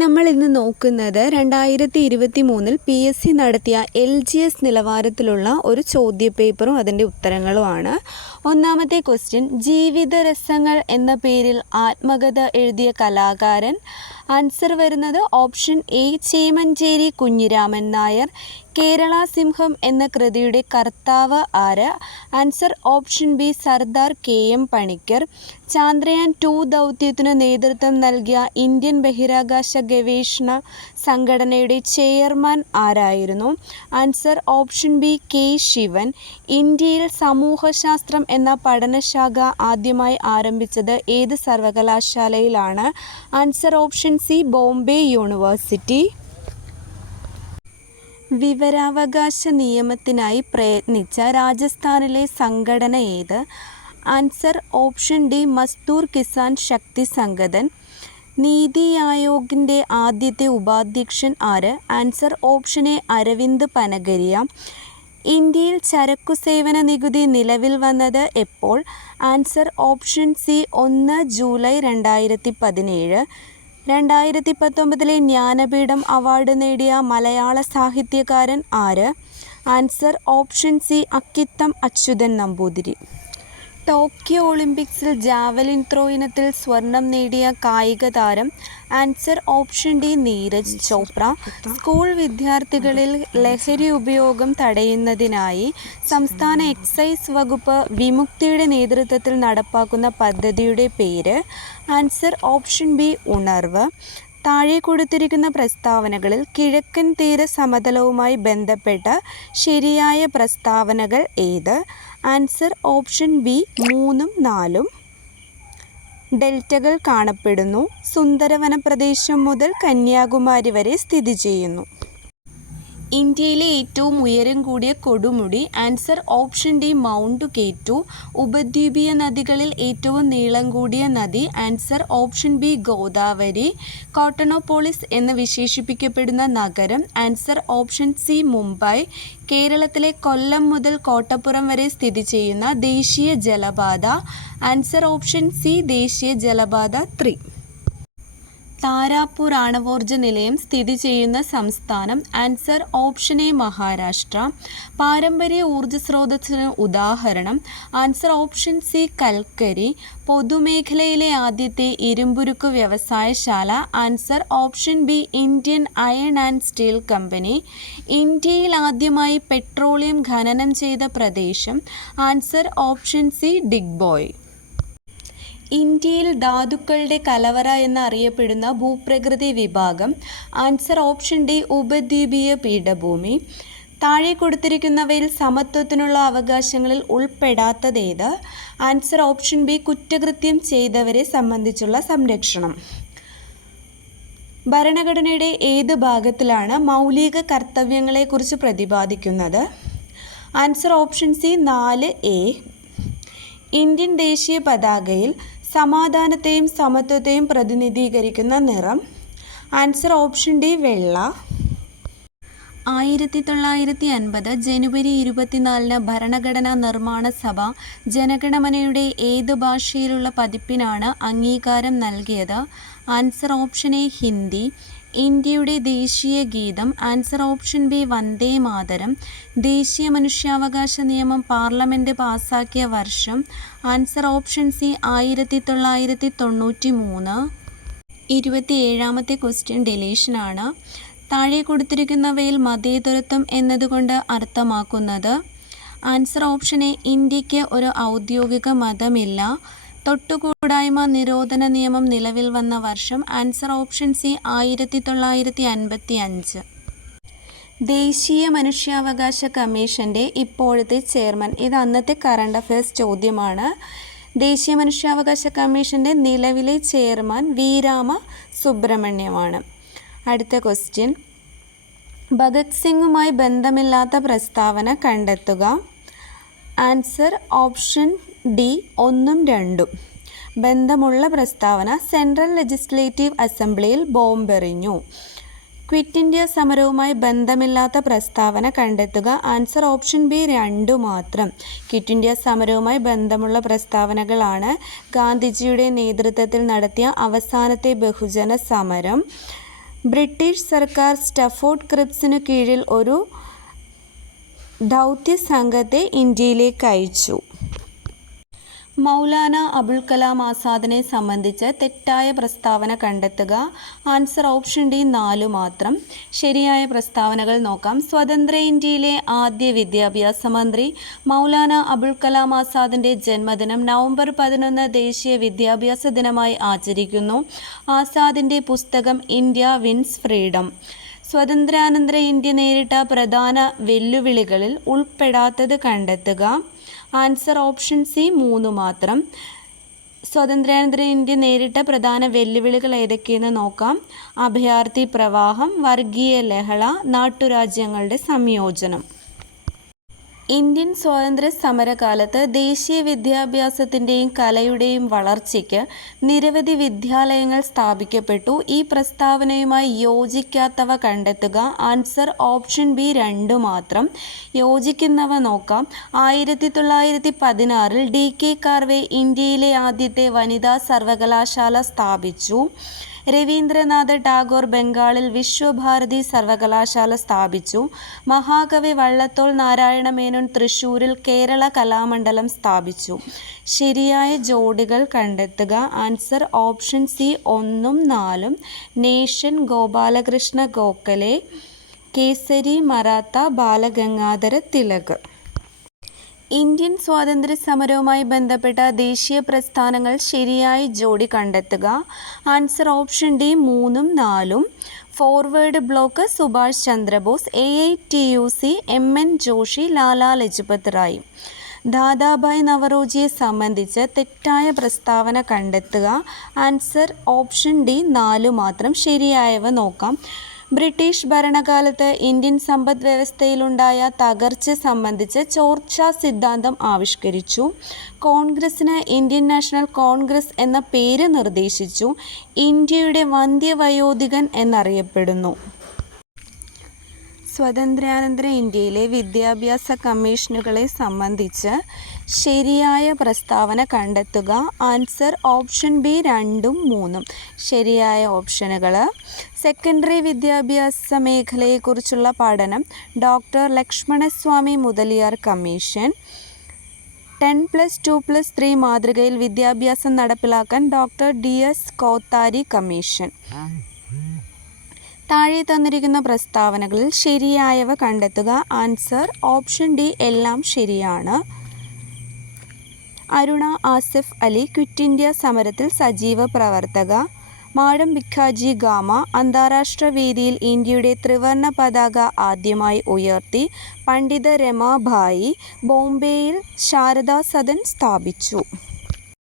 നമ്മൾ ഇന്ന് നോക്കുന്നത് 2023 PSC നടത്തിയ LGS നിലവാരത്തിലുള്ള ഒരു ചോദ്യപേപ്പറും അതിൻ്റെ ഉത്തരങ്ങളുമാണ്. ഒന്നാമത്തെ ക്വസ്റ്റ്യൻ, ജീവിതരസങ്ങൾ എന്ന പേരിൽ ആത്മകഥ എഴുതിയ കലാകാരൻ. ആൻസർ വരുന്നത് ഓപ്ഷൻ എ ചേമഞ്ചേരി കുഞ്ഞിരാമൻ നായർ. കേരള സിംഹം എന്ന കൃതിയുടെ കർത്താവ് ആര്? Answer option B Sardar KM Panikkar. Chandrayaan 2 ദൗത്യത്തിനു നേതൃത്വം നൽകിയ ഇന്ത്യൻ ബഹിരാകാശ ഗവേഷണ സംഘടനയുടെ ചെയർമാൻ ആരായിരുന്നു? Answer option B K Sivan. ഇന്ത്യയിൽ സമൂഹശാസ്ത്രം എന്ന പഠനശാഖ ആദ്യമായി ആരംഭിച്ചത് ഏത് സർവകലാശാലയിലാണ്? Answer option C Bombay university. വിവരാവകാശ നിയമത്തിനായി പ്രയത്നിച്ച രാജസ്ഥാനിലെ സംഘടന ഏത്? Answer option D Mazdoor Kisan Shakti Sangathan. നീതി ആയോഗിൻ്റെ ആദ്യത്തെ ഉപാധ്യക്ഷൻ ആര്? Answer option A Aravind Panagariya. ഇന്ത്യയിൽ ചരക്കു സേവന നികുതി നിലവിൽ വന്നത് എപ്പോൾ? Answer option C 1 July 2017. 2019 Jnanpith award നേടിയ മലയാള സാഹിത്യകാരൻ ആര്? Answer option C Akkitham Achuthan Namboothiri. Tokyo ഒളിമ്പിക്സിൽ ജാവലിൻ ത്രോ ഇനത്തിൽ സ്വർണം നേടിയ കായിക താരം. Answer option D Neeraj Chopra. School വിദ്യാർത്ഥികളിൽ ലഹരി ഉപയോഗം തടയുന്നതിനായി സംസ്ഥാന എക്സൈസ് വകുപ്പ് വിമുക്തിയുടെ നേതൃത്വത്തിൽ നടപ്പാക്കുന്ന പദ്ധതിയുടെ പേര്? ആൻസർ ഓപ്ഷൻ ബി ഉണർവ്. താഴെ കൊടുത്തിരിക്കുന്ന പ്രസ്താവനകളിൽ കിഴക്കൻ തീര സമതലവുമായി ബന്ധപ്പെട്ട ശരിയായ പ്രസ്താവനകൾ ഏത്? ആൻസർ ഓപ്ഷൻ ബി 3ഉം 4ഉം. ഡെൽറ്റകൾ കാണപ്പെടുന്നു. സുന്ദരവന പ്രദേശം മുതൽ കന്യാകുമാരി വരെ സ്ഥിതി ചെയ്യുന്നു. ഇന്ത്യയിലെ ഏറ്റവും ഉയരം കൂടിയ കൊടുമുടി. Answer option D mount K2. ഉപദ്വീപീയ നദികളിൽ ഏറ്റവും നീളം കൂടിയ നദി. Answer option B Godavari. Cottonopolis എന്ന് വിശേഷിപ്പിക്കപ്പെടുന്ന നഗരം. Answer option C Mumbai. കേരളത്തിലെ കൊല്ലം മുതൽ കോട്ടപ്പുറം വരെ സ്ഥിതി ചെയ്യുന്ന ദേശീയ ജലപാത. ആൻസർ ഓപ്ഷൻ സി ദേശീയ ജലപാത 3. താരാപൂർ ആണവോർജ നിലയം സ്ഥിതി ചെയ്യുന്ന സംസ്ഥാനം. Answer option A Maharashtra. പാരമ്പര്യ ഊർജ്ജ സ്രോതസ്സിന് ഉദാഹരണം. ആൻസർ ഓപ്ഷൻ സി കൽക്കരി. പൊതുമേഖലയിലെ ആദ്യത്തെ ഇരുമ്പുരുക്ക് വ്യവസായശാല. Answer option B Indian iron and steel company. ഇന്ത്യയിൽ ആദ്യമായി പെട്രോളിയം ഖനനം ചെയ്ത പ്രദേശം. Answer option C Digboi. ഇന്ത്യയിൽ ധാതുക്കളുടെ കലവറ എന്നറിയപ്പെടുന്ന ഭൂപ്രകൃതി വിഭാഗം. ആൻസർ ഓപ്ഷൻ ഡി ഉപദ്വീപീയ പീഠഭൂമി. താഴെ കൊടുത്തിരിക്കുന്നവയിൽ സമത്വത്തിനുള്ള അവകാശങ്ങളിൽ ഉൾപ്പെടാത്തതേത്? ആൻസർ ഓപ്ഷൻ ബി കുറ്റകൃത്യം ചെയ്തവരെ സംബന്ധിച്ചുള്ള സംരക്ഷണം. ഭരണഘടനയുടെ ഏത് ഭാഗത്തിലാണ് മൗലിക കർത്തവ്യങ്ങളെക്കുറിച്ച് പ്രതിപാദിക്കുന്നത്? Answer option C 4A. Indian ദേശീയ പതാകയിൽ സമാധാനത്തെയും സമത്വത്തെയും പ്രതിനിധീകരിക്കുന്ന നിറം. ആൻസർ ഓപ്ഷൻ ഡി വെള്ള. 1950 ജനുവരി 24 ഭരണഘടനാ നിർമ്മാണ സഭ ജനഗണമനയുടെ ഏത് ഭാഷയിലുള്ള പതിപ്പിനാണ് അംഗീകാരം നൽകിയത്? Answer option A Hindi. ഇന്ത്യയുടെ ദേശീയ ഗീതം. Answer option B Vande Mataram. ദേശീയ മനുഷ്യാവകാശ നിയമം പാർലമെൻറ്റ് പാസാക്കിയ വർഷം. Answer option C 1993. 27ാമത്തെ ക്വസ്റ്റ്യൻ ഡെലീഷനാണ്. താഴെ കൊടുത്തിരിക്കുന്നവയിൽ മതേതരത്വം എന്നതുകൊണ്ട് അർത്ഥമാക്കുന്നത്? ആൻസർ ഓപ്ഷൻ എ ഇന്ത്യക്ക് ഒരു ഔദ്യോഗിക മതമില്ല. തൊട്ടുകൂടായ്മ നിരോധന നിയമം നിലവിൽ വന്ന വർഷം. Answer option C 1955. ദേശീയ മനുഷ്യാവകാശ കമ്മീഷൻ്റെ ഇപ്പോഴത്തെ ചെയർമാൻ. ഇത് അന്നത്തെ കറണ്ട് അഫയേഴ്സ് ചോദ്യമാണ്. ദേശീയ മനുഷ്യാവകാശ കമ്മീഷൻ്റെ നിലവിലെ ചെയർമാൻ V. രാമ സുബ്രഹ്മണ്യമാണ്. അടുത്ത ക്വസ്റ്റ്യൻ, ഭഗത് സിംഗുമായി ബന്ധമില്ലാത്ത പ്രസ്താവന കണ്ടെത്തുക. ആൻസർ ഓപ്ഷൻ ഡി 1ഉം 2ഉം. ബന്ധമുള്ള പ്രസ്താവന. സെൻട്രൽ ലെജിസ്ലേറ്റീവ് അസംബ്ലിയിൽ ബോംബെറിഞ്ഞു. ക്വിറ്റ് ഇന്ത്യ സമരവുമായി ബന്ധമില്ലാത്ത പ്രസ്താവന കണ്ടെത്തുക. ആൻസർ ഓപ്ഷൻ ബി 2 മാത്രം. ക്വിറ്റ് ഇന്ത്യ സമരവുമായി ബന്ധമുള്ള പ്രസ്താവനകളാണ് ഗാന്ധിജിയുടെ നേതൃത്വത്തിൽ നടത്തിയ അവസാനത്തെ ബഹുജന സമരം, ബ്രിട്ടീഷ് സർക്കാർ സ്റ്റാഫോർഡ് ക്രിപ്സിനു കീഴിൽ ഒരു ദൗത്യ സംഘത്തെ ഇന്ത്യയിലേക്ക് അയച്ചു. മൗലാന അബുൽ കലാം ആസാദിനെ സംബന്ധിച്ച് തെറ്റായ പ്രസ്താവന കണ്ടെത്തുക. ആൻസർ ഓപ്ഷൻ ഡി 4 മാത്രം. ശരിയായ പ്രസ്താവനകൾ നോക്കാം. സ്വതന്ത്ര ഇന്ത്യയിലെ ആദ്യ വിദ്യാഭ്യാസ മന്ത്രി മൗലാന അബുൽ കലാം ആസാദിൻ്റെ ജന്മദിനം നവംബർ 11 ദേശീയ വിദ്യാഭ്യാസ ദിനമായി ആചരിക്കുന്നു. ആസാദിൻ്റെ പുസ്തകം ഇന്ത്യ വിൻസ് ഫ്രീഡം. സ്വതന്ത്രാനന്തര ഇന്ത്യ നേരിട്ട പ്രധാന വെല്ലുവിളികളിൽ ഉൾപ്പെടാത്തത് കണ്ടെത്തുക. ആൻസർ ഓപ്ഷൻ സി 3 മാത്രം. സ്വാതന്ത്ര്യാനന്തര ഇന്ത്യ നേരിട്ട പ്രധാന വെല്ലുവിളികൾ ഏതൊക്കെയെന്ന് നോക്കാം. അഭയാർത്ഥി പ്രവാഹം, വർഗീയ ലഹള, നാട്ടുരാജ്യങ്ങളുടെ സംയോജനം. ഇന്ത്യൻ സ്വാതന്ത്ര്യ സമരകാലത്ത് ദേശീയ വിദ്യാഭ്യാസത്തിൻ്റെയും കലയുടെയും വളർച്ചയ്ക്ക് നിരവധി വിദ്യാലയങ്ങൾ സ്ഥാപിക്കപ്പെട്ടു. ഈ പ്രസ്താവനയുമായി യോജിക്കാത്തവ കണ്ടെത്തുക. ആൻസർ ഓപ്ഷൻ ബി 2 മാത്രം. യോജിക്കുന്നവ നോക്കാം. 1916 DK കാർവേ ഇന്ത്യയിലെ ആദ്യത്തെ വനിതാ സർവകലാശാല സ്ഥാപിച്ചു. രവീന്ദ്രനാഥ ടാഗോർ ബംഗാളിൽ വിശ്വഭാരതി സർവകലാശാല സ്ഥാപിച്ചു. മഹാകവി വള്ളത്തോൾ നാരായണ മേനോൻ തൃശ്ശൂരിൽ കേരള കലാമണ്ഡലം സ്ഥാപിച്ചു. ശരിയായ ജോഡികൾ കണ്ടെത്തുക. Answer option C 1 4. Nation, Gopalakrishna Gokhale, Kesari Maratha, Balagangadhara Tilak. Indian സ്വാതന്ത്ര്യ സമരവുമായി ബന്ധപ്പെട്ട ദേശീയ പ്രസ്ഥാനങ്ങൾ ശരിയായ ജോഡി കണ്ടെത്തുക. Answer option D 3 4. Forward block Subhash Chandrabose, AITUC MN Joshi, Lala Lajpat Rai. Dadabhai നവറോജിയെ സംബന്ധിച്ച് തെറ്റായ പ്രസ്താവന കണ്ടെത്തുക. ആൻസർ ഓപ്ഷൻ ഡി 4 മാത്രം. ശരിയായവ നോക്കാം. ബ്രിട്ടീഷ് ഭരണകാലത്ത് ഇന്ത്യൻ സമ്പദ് വ്യവസ്ഥയിലുണ്ടായ തകർച്ച സംബന്ധിച്ച് ചോർച്ചാ സിദ്ധാന്തം ആവിഷ്കരിച്ചു. കോൺഗ്രസിന് ഇന്ത്യൻ നാഷണൽ കോൺഗ്രസ് എന്ന പേര് നിർദ്ദേശിച്ചു. ഇന്ത്യയുടെ വന്ധ്യവയോധികൻ എന്നറിയപ്പെടുന്നു. സ്വാതന്ത്ര്യാനന്തര ഇന്ത്യയിലെ വിദ്യാഭ്യാസ കമ്മീഷനുകളെ സംബന്ധിച്ച് ശരിയായ പ്രസ്താവന കണ്ടെത്തുക. Answer option B 2 3. ശരിയായ ഓപ്ഷനുകൾ: സെക്കൻഡറി വിദ്യാഭ്യാസ മേഖലയെക്കുറിച്ചുള്ള പഠനം ഡോക്ടർ ലക്ഷ്മണസ്വാമി മുതലിയാർ കമ്മീഷൻ. 10+2+3 മാതൃകയിൽ വിദ്യാഭ്യാസം നടപ്പിലാക്കാൻ ഡോക്ടർ DS കോത്താരി കമ്മീഷൻ. താഴെ തന്നിരിക്കുന്ന പ്രസ്താവനകളിൽ ശരിയായവ കണ്ടെത്തുക. ആൻസർ ഓപ്ഷൻ ഡി എല്ലാം ശരിയാണ്. അരുണ ആസിഫ് അലി ക്വിറ്റ് ഇന്ത്യ സമരത്തിൽ സജീവ പ്രവർത്തക. മാഡം ഭിക്കാജി ഗാമ അന്താരാഷ്ട്ര വേദിയിൽ ഇന്ത്യയുടെ ത്രിവർണ്ണ പതാക ആദ്യമായി ഉയർത്തി. പണ്ഡിത രമാഭായി ബോംബെയിൽ ശാരദാ സദൻ സ്ഥാപിച്ചു.